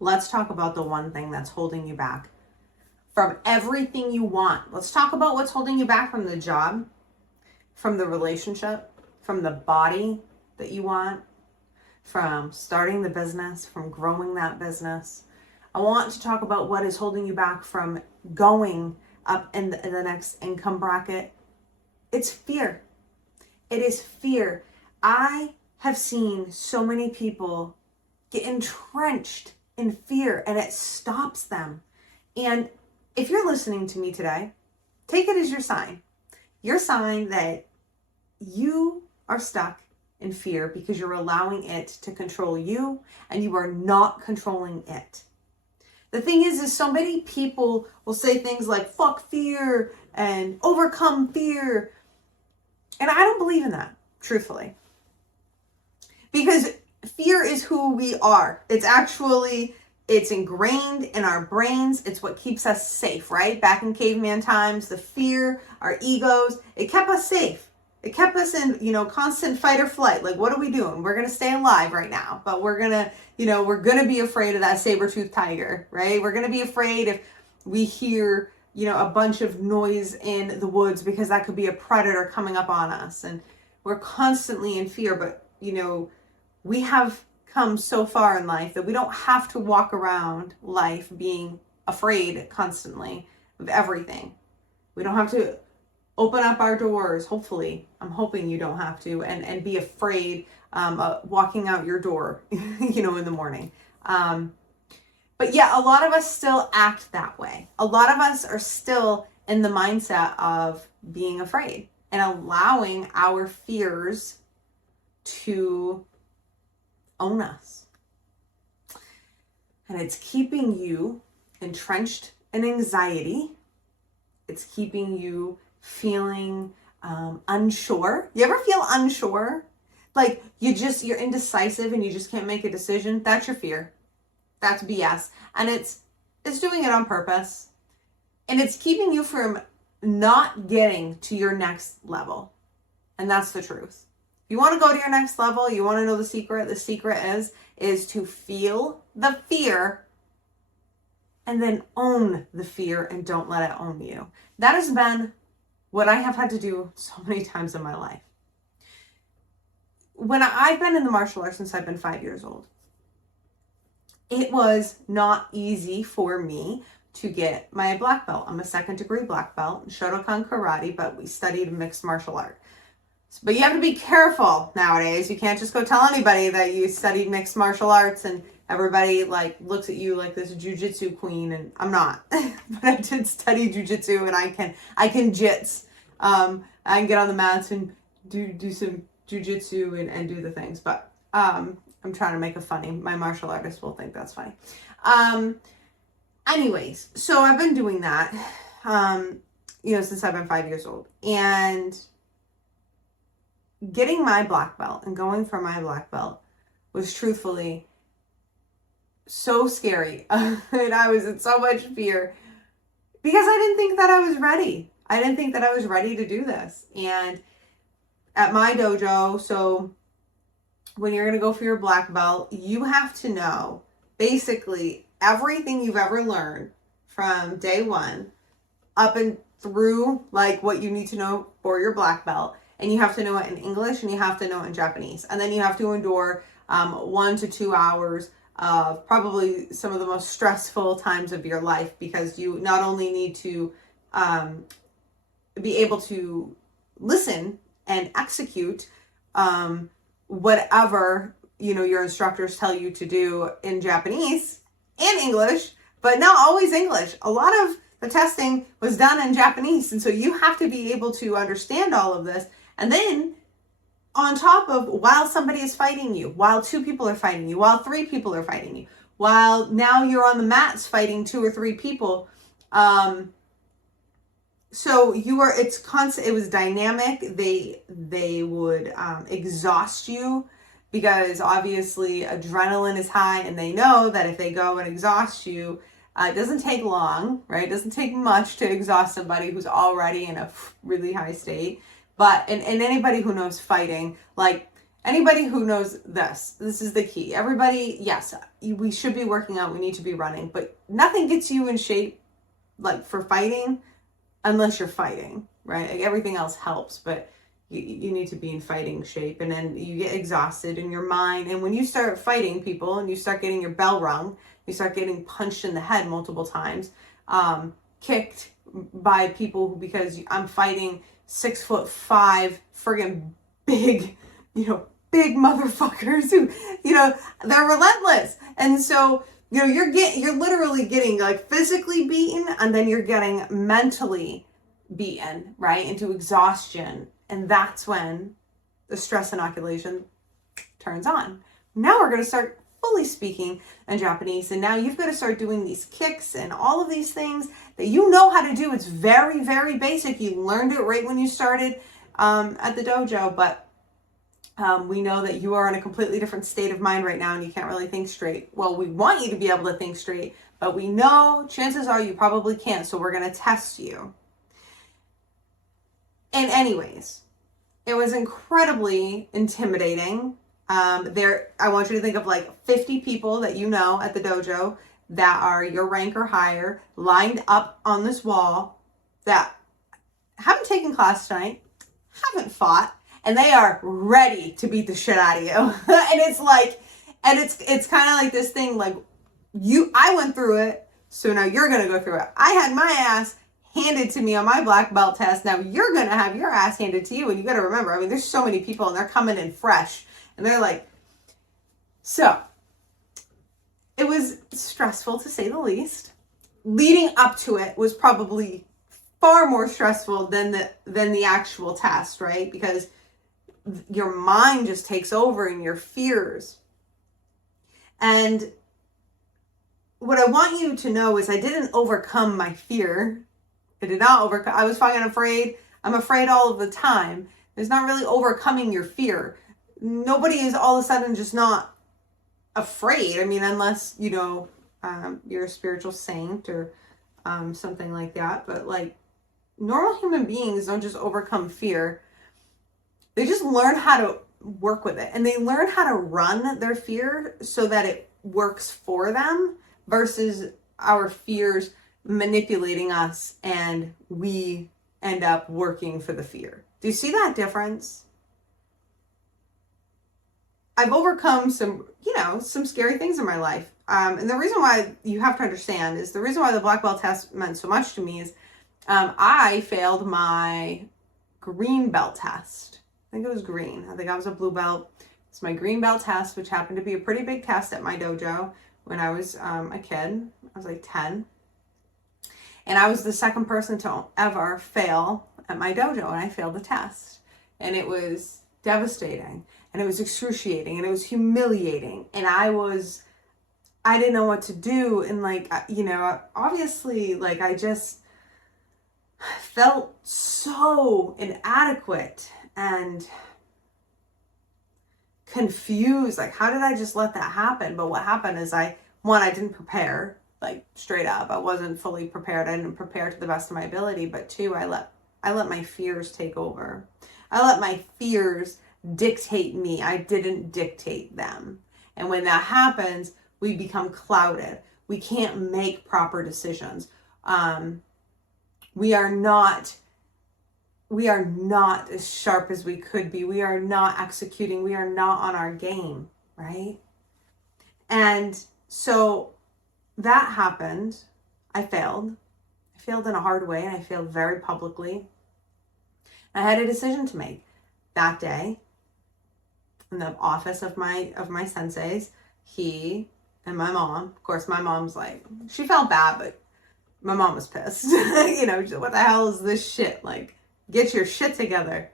let's talk about the one thing that's holding you back from everything you want. Let's talk about what's holding you back from the job, from the relationship, from the body that you want, from starting the business, from growing that business. I want to talk about what is holding you back from going up in the next income bracket. It's fear. It is fear. I have seen so many people get entrenched in fear and it stops them. And if you're listening to me today, take it as your sign that you are stuck in fear because you're allowing it to control you and you are not controlling it. The thing is so many people will say things like fuck fear and overcome fear. And I don't believe in that, truthfully. Because fear is who we are. It's ingrained in our brains. It's what keeps us safe, right? Back in caveman times, the fear, our egos, it kept us safe. It kept us in, constant fight or flight. Like, what are we doing? We're going to stay alive right now, but we're going to be afraid of that saber-toothed tiger, right? We're going to be afraid if we hear, a bunch of noise in the woods because that could be a predator coming up on us. And we're constantly in fear, but, we have come so far in life that we don't have to walk around life being afraid constantly of everything. We don't have to open up our doors, hopefully. I'm hoping you don't have to, and be afraid walking out your door, in the morning. But yeah, a lot of us still act that way. A lot of us are still in the mindset of being afraid and allowing our fears to own us. And it's keeping you entrenched in anxiety. It's keeping you feeling unsure. You ever feel unsure? Like you're indecisive and you just can't make a decision? That's your fear. That's BS. And it's doing it on purpose. And it's keeping you from not getting to your next level. And that's the truth. If you want to go to your next level, you want to know the secret is to feel the fear and then own the fear and don't let it own you. That has been what I have had to do so many times in my life. When I've been in the martial arts since I've been 5 years old, it was not easy for me to get my black belt. I'm a 2nd degree black belt in Shotokan Karate, but we studied mixed martial art. But you have to be careful nowadays. You can't just go tell anybody that you studied mixed martial arts and everybody looks at you like this jujitsu queen, and I'm not. But I did study jujitsu and I can jits. I can get on the mats and do some jujitsu and do the things. But I'm trying to make it funny. My martial artists will think that's funny. Anyways, so I've been doing that, since I've been 5 years old. And getting my black belt and going for my black belt was truthfully so scary. And I was in so much fear because I didn't think that I was ready. I didn't think that I was ready to do this. And at my dojo, so when you're going to go for your black belt, you have to know basically everything you've ever learned from day one up and through what you need to know for your black belt. And you have to know it in English and you have to know it in Japanese. And then you have to endure 1 to 2 hours of probably some of the most stressful times of your life, because you not only need to be able to listen and execute whatever your instructors tell you to do in Japanese and English, but not always English. A lot of the testing was done in Japanese, and so you have to be able to understand all of this. And then on top of, while somebody is fighting you, while 2 people are fighting you, while 3 people are fighting you, while now you're on the mats fighting 2 or 3 people. So it's constant. It was dynamic. They would exhaust you because obviously adrenaline is high, and they know that if they go and exhaust you, it doesn't take long, right? It doesn't take much to exhaust somebody who's already in a really high state. But and anybody who knows fighting, Anybody who knows this is the key. Everybody, yes, we should be working out, we need to be running, but nothing gets you in shape like for fighting unless you're fighting, right? Like everything else helps, but you need to be in fighting shape, and then you get exhausted in your mind. And when you start fighting people and you start getting your bell rung, you start getting punched in the head multiple times, kicked by people because I'm fighting 6'5" friggin' big, big motherfuckers who, they're relentless. And so, you're literally getting like physically beaten, and then you're getting mentally beaten, right? Into exhaustion. And that's when the stress inoculation turns on. Now we're going to start fully speaking in Japanese. And now you've got to start doing these kicks and all of these things that you know how to do. It's very, very basic. You learned it right when you started at the dojo, but we know that you are in a completely different state of mind right now and you can't really think straight. Well, we want you to be able to think straight, but we know chances are you probably can't. So we're going to test you. And anyways, it was incredibly intimidating. I want you to think of like 50 people that you know at the dojo that are your rank or higher, lined up on this wall, that haven't taken class tonight, haven't fought, and they are ready to beat the shit out of you. And it's like, and it's kind of like this thing, like I went through it, so now you're going to go through it. I had my ass handed to me on my black belt test. Now you're going to have your ass handed to you. And you got to remember, I mean, there's so many people and they're coming in fresh and they're like, so it was stressful to say the least. Leading up to it was probably far more stressful than the actual test, right? Because your mind just takes over and your fears. And what I want you to know is I didn't overcome my fear. I did not overcome. I was fucking afraid. I'm afraid all of the time. There's not really overcoming your fear. Nobody is all of a sudden just not afraid. I mean, unless, you're a spiritual saint or something like that. But like normal human beings don't just overcome fear. They just learn how to work with it. And they learn how to run their fear so that it works for them versus our fears manipulating us and we end up working for the fear. Do you see that difference? I've overcome some scary things in my life. And the reason why you have to understand is the reason why the black belt test meant so much to me is I failed my green belt test. I think it was green. I think I was a blue belt. It's my green belt test, which happened to be a pretty big test at my dojo when I was a kid. I was like 10. And I was the second person to ever fail at my dojo, and I failed the test. And it was devastating, and it was excruciating, and it was humiliating. And I didn't know what to do. And obviously, I just felt so inadequate and confused. Like, how did I just let that happen? But what happened is I didn't prepare. Like straight up, I wasn't fully prepared. I didn't prepare to the best of my ability. But two, I let my fears take over. I let my fears dictate me. I didn't dictate them. And when that happens, we become clouded. We can't make proper decisions. We are not as sharp as we could be. We are not executing. We are not on our game, right? And so that happened. I failed. I failed in a hard way, and I failed very publicly. I had a decision to make that day in the office of my senseis. He and my mom, of course, my mom's like, she felt bad, but my mom was pissed. What the hell is this shit? Like, get your shit together.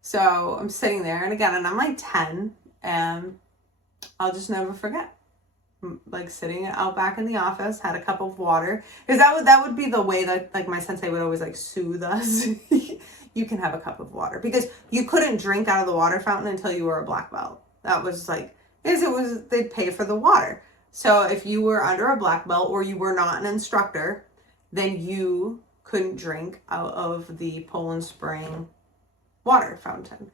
So I'm sitting there, and I'm like 10, and I'll just never forget. Like sitting out back in the office, had a cup of water, because that would be the way that like my sensei would always like soothe us. You can have a cup of water, because you couldn't drink out of the water fountain until you were a black belt. That was like, they'd pay for the water. So if you were under a black belt or you were not an instructor, then you couldn't drink out of the Poland Spring water fountain.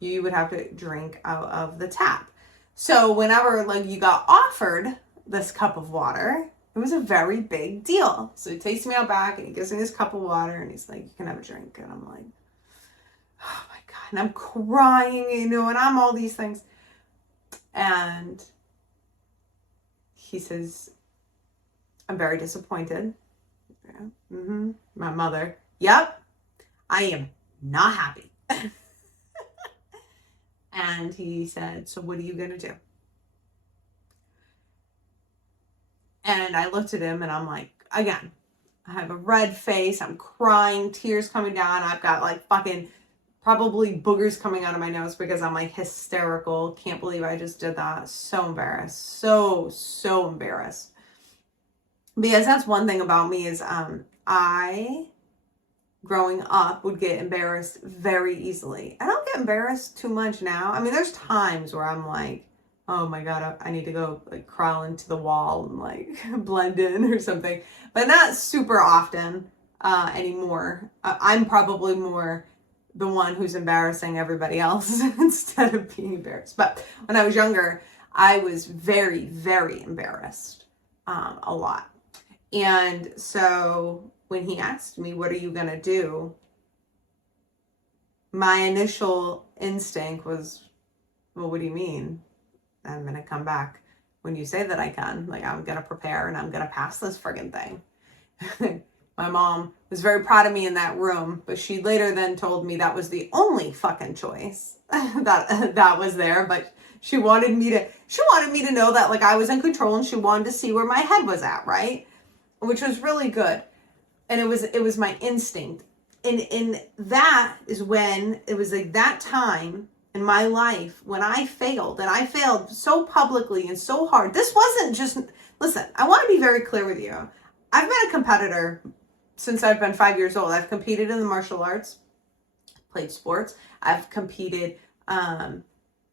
You would have to drink out of the tap. So whenever like you got offered this cup of water, it was a very big deal. So he takes me out back and he gives me this cup of water and he's like, you can have a drink. And I'm like, oh my God. And I'm crying, you know, and I'm all these things. And he says, I'm very disappointed. Yeah. Mm-hmm. My mother, yep, I am not happy. And he said, so what are you going to do? And I looked at him and I'm like, again, I have a red face. I'm crying, tears coming down. I've got like fucking probably boogers coming out of my nose because I'm like hysterical. Can't believe I just did that. So embarrassed. So embarrassed. Because that's one thing about me is I, growing up, would get embarrassed very easily. I don't get embarrassed too much now. I mean, there's times where I'm like, oh my God, I need to go like crawl into the wall and like blend in or something. But not super often anymore. I'm probably more the one who's embarrassing everybody else instead of being embarrassed. But when I was younger, I was very, very embarrassed a lot. And so when he asked me, what are you going to do? My initial instinct was, well, what do you mean? I'm going to come back when you say that I can. Like, I'm going to prepare and I'm going to pass this friggin' thing. My mom was very proud of me in that room, but she later then told me that was the only fucking choice that was there. But she wanted me to know that like I was in control and she wanted to see where my head was at, right? Which was really good. And it was my instinct. And that is when it was like that time in my life when I failed, and I failed so publicly and so hard. This wasn't just, listen, I want to be very clear with you. I've been a competitor since I've been 5 years old. I've competed in the martial arts, played sports. I've competed,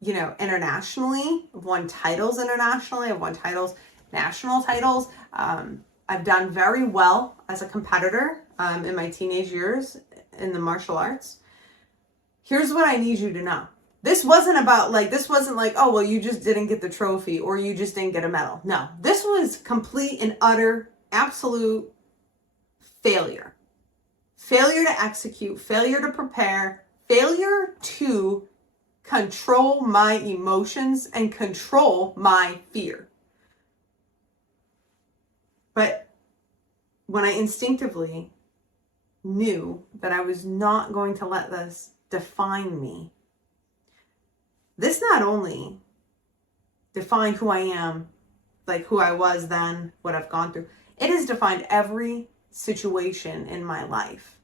internationally. I've won titles internationally. I've won titles, national titles. I've done very well as a competitor in my teenage years in the martial arts. Here's what I need you to know. This wasn't like, oh, well, you just didn't get the trophy or you just didn't get a medal. No, this was complete and utter, absolute failure. Failure to execute, failure to prepare, failure to control my emotions and control my fear. But when I instinctively knew that I was not going to let this define me, this not only defined who I am, like who I was then, what I've gone through, it has defined every situation in my life.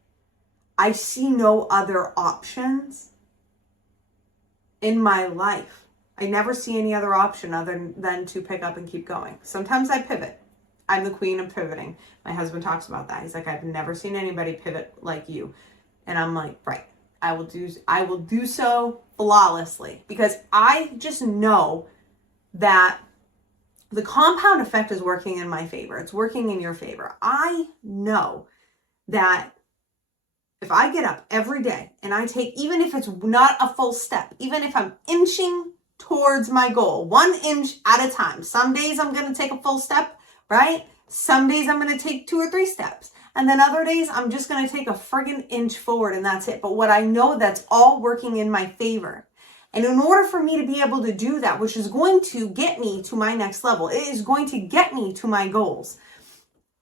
I see no other options in my life. I never see any other option other than to pick up and keep going. Sometimes I pivot. I'm the queen of pivoting. My husband talks about that. He's like, I've never seen anybody pivot like you. And I'm like, right. I will do so flawlessly because I just know that the compound effect is working in my favor. It's working in your favor. I know that if I get up every day and I take, even if it's not a full step, even if I'm inching towards my goal, 1 inch at a time. Some days I'm going to take a full step, right? Some days I'm going to take 2 or 3 steps. And then other days I'm just going to take a friggin' inch forward and that's it. But what I know, that's all working in my favor. And in order for me to be able to do that, which is going to get me to my next level, it is going to get me to my goals.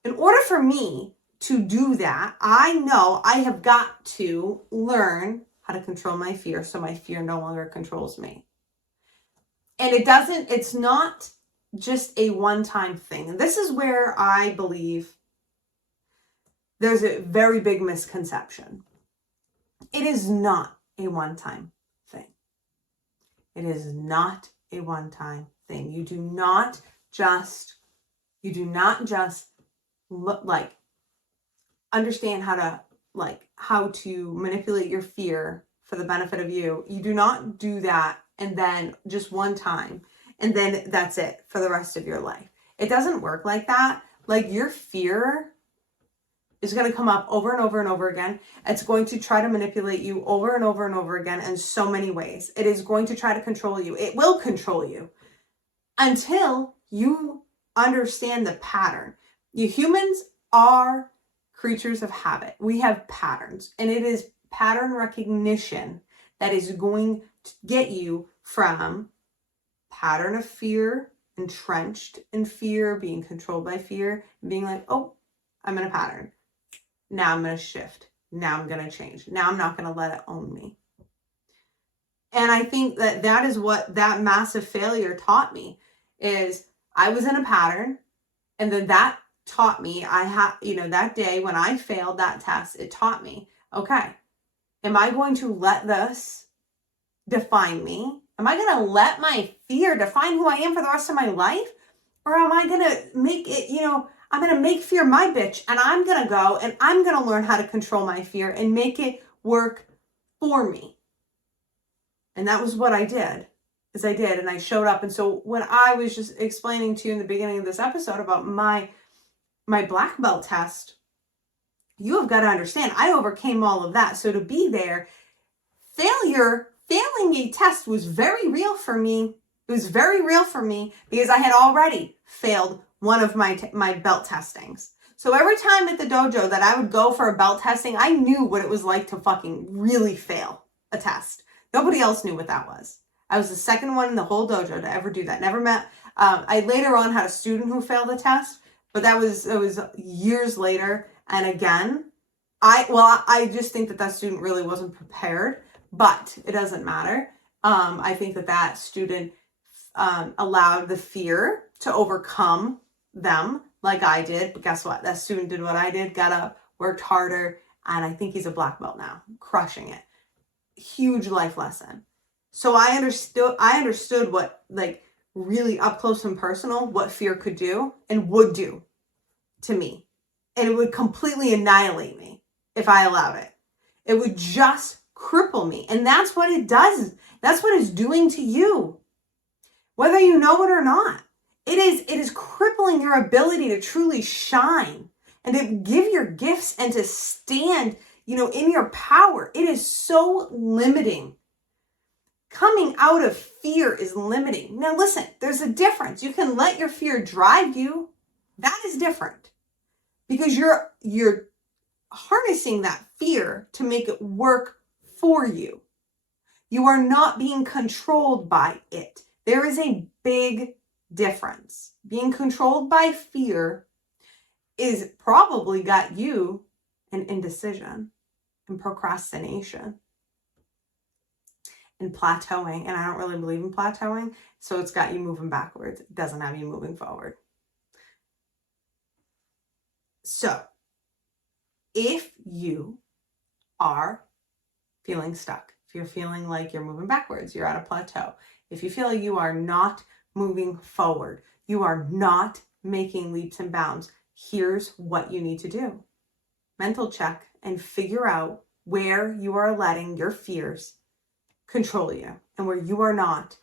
In order for me to do that, I know I have got to learn how to control my fear so my fear no longer controls me. And it's not just a one-time thing. And this is where I believe there's a very big misconception. It is not a one-time thing. It is not a one-time thing. You do not just understand how to manipulate your fear for the benefit of you. You do not do that and then just one time and then that's it for the rest of your life. It doesn't work like that. Like your fear is going to come up over and over and over again. It's going to try to manipulate you over and over and over again in so many ways. It is going to try to control you. It will control you until you understand the pattern. You humans are creatures of habit. We have patterns, and it is pattern recognition that is going to get you from pattern of fear, entrenched in fear, being controlled by fear, and being like, oh, I'm in a pattern. Now I'm going to shift. Now I'm going to change. Now I'm not going to let it own me. And I think that that is what that massive failure taught me, is I was in a pattern, and then that taught me, that day when I failed that test, it taught me, okay, am I going to let this define me? Am I going to let my fear define who I am for the rest of my life? Or am I going to make it, I'm going to make fear my bitch, and I'm going to go and I'm going to learn how to control my fear and make it work for me. And that was what I did, and I showed up. And so when I was just explaining to you in the beginning of this episode about my black belt test, you have got to understand, I overcame all of that. So to be there, failing a test was very real for me. It was very real for me because I had already failed one of my belt testings. So every time at the dojo that I would go for a belt testing, I knew what it was like to fucking really fail a test. Nobody else knew what that was. I was the second one in the whole dojo to ever do that. Never met. I later on had a student who failed the test, but it was years later. And again, I just think that student really wasn't prepared, but it doesn't matter. I think that student allowed the fear to overcome them like I did. But guess what? That student did what I did, got up, worked harder, and I think he's a black belt now, crushing it. Huge life lesson. So I understood what, like, really up close and personal, what fear could do and would do to me. And it would completely annihilate me if I allowed it. It would just cripple me. And that's what it does. That's what it's doing to you, whether you know it or not. It is crippling your ability to truly shine and to give your gifts and to stand, in your power. It is so limiting. Coming out of fear is limiting. Now listen, there's a difference. You can let your fear drive you. That is different, because you're harnessing that fear to make it work for you. You are not being controlled by it. There is a big difference. Being controlled by fear is probably got you in indecision and procrastination and plateauing. And I don't really believe in plateauing. So it's got you moving backwards. It doesn't have you moving forward. So if you are feeling stuck, if you're feeling like you're moving backwards, you're at a plateau, if you feel like you are not moving forward, you are not making leaps and bounds, here's what you need to do. Mental check and figure out where you are letting your fears control you and where you are not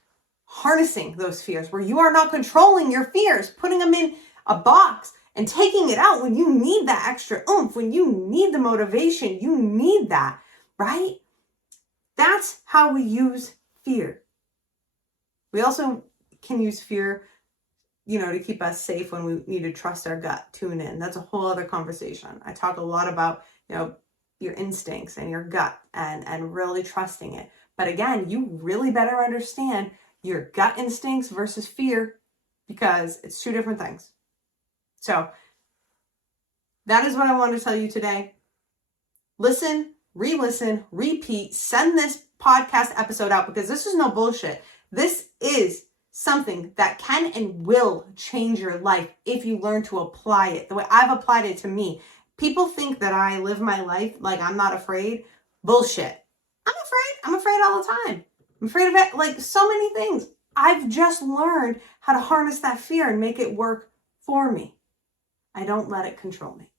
harnessing those fears, where you are not controlling your fears, putting them in a box and taking it out when you need that extra oomph, when you need the motivation, you need that, right? That's how we use fear. We also can use fear, to keep us safe when we need to trust our gut, tune in. That's a whole other conversation. I talk a lot about, your instincts and your gut and really trusting it. But again, you really better understand your gut instincts versus fear, because it's two different things. So that is what I wanted to tell you today. Listen, re-listen, repeat, send this podcast episode out, because this is no bullshit. This is something that can and will change your life if you learn to apply it the way I've applied it to me. People think that I live my life like I'm not afraid. Bullshit. I'm afraid. I'm afraid all the time. I'm afraid of it, like so many things. I've just learned how to harness that fear and make it work for me. I don't let it control me.